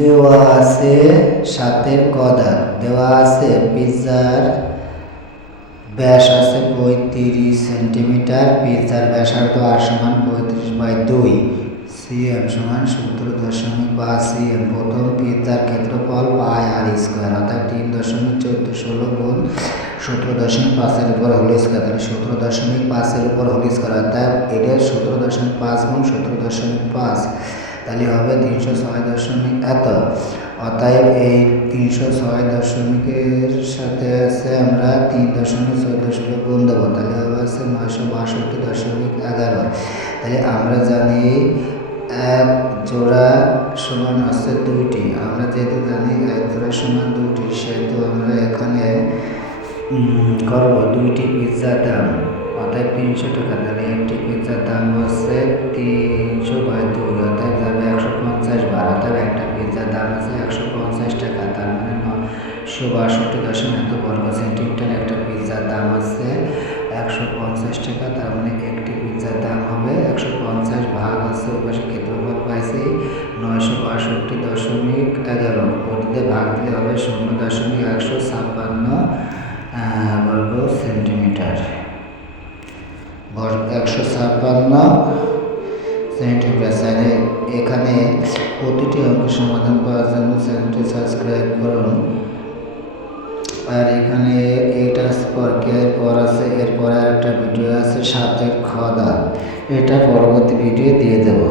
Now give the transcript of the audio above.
দেওয়া আছে সাতের কদার, দেওয়া আছে পিজার ব্যাস আছে পঁয়ত্রিশ সেন্টিমিটার পিজার ব্যাসার্ধ আর সমান পঁয়ত্রিশ বাই দুই, সিএম সমান সত্তর দশমিক পাঁচ সিএম। প্রথম পিজার ক্ষেত্রফল পাই আর স্কোয়ার, অর্থাৎ তিন দশমিক চোদ্দ ষোলো গুণ সতেরো দশমিক পাঁচের উপর হোল স্কোয়ার, তাহলে সতেরো দশমিক পাঁচের উপর হোল স্কোয়ার, অর্থাৎ এটা সতেরো দশমিক পাঁচ গুণ সতেরো দশমিক পাঁচ। তাহলে হবে তিনশো ছয় দশমিক এত। অতএব এই তিনশো ছয় দশমিকের সাথে আছে আমরা তিন দশমিক চোদ্দ ষোলো গুণ দেবো। তাহলে হবে আছে নয়শো বাষট্টি দশমিক এগারো। তাহলে আমরা জানি এক জোড়া সমান আছে দুইটি। আমরা যেহেতু জানি এক জোড়া সমান দুইটি, সেহেতু আমরা এখানে করব দুইটি পিৎজার দাম। অর্থাৎ তিনশো টাকা। তাহলে একটি পিৎজার দাম হচ্ছে তিনশো বাই দুই অর্থাৎ নশো বাষট্টি দশমিক বর্গ সেন্টিমিটার একটা পিৎজার দাম আছে একশো পঞ্চাশ টাকা, তার মানে একটি পিৎজার দাম হবে একশো পঞ্চাশ ভাগ আছে ওই পাশে ক্ষেত্রফল পাইছি নয়শো বাষট্টি দশমিক এগারো। ওটিতে ভাগ দিলে হবে শূন্য দশমিক একশো ছাপ্পান্ন বর্গ সেন্টিমিটার। একশো ছাপ্পান্ন সেন্টিমিটার। চাইলে এখানে প্রতিটি অঙ্কের সমাধান পাওয়ার জন্য চ্যানেলটি সাবস্ক্রাইব করুন। আর এখানে এইটা পর পর আছে এরপরে আর একটা ভিডিও আছে সাতের খদা। এটা পরবর্তী ভিডিও দিয়ে দেবো।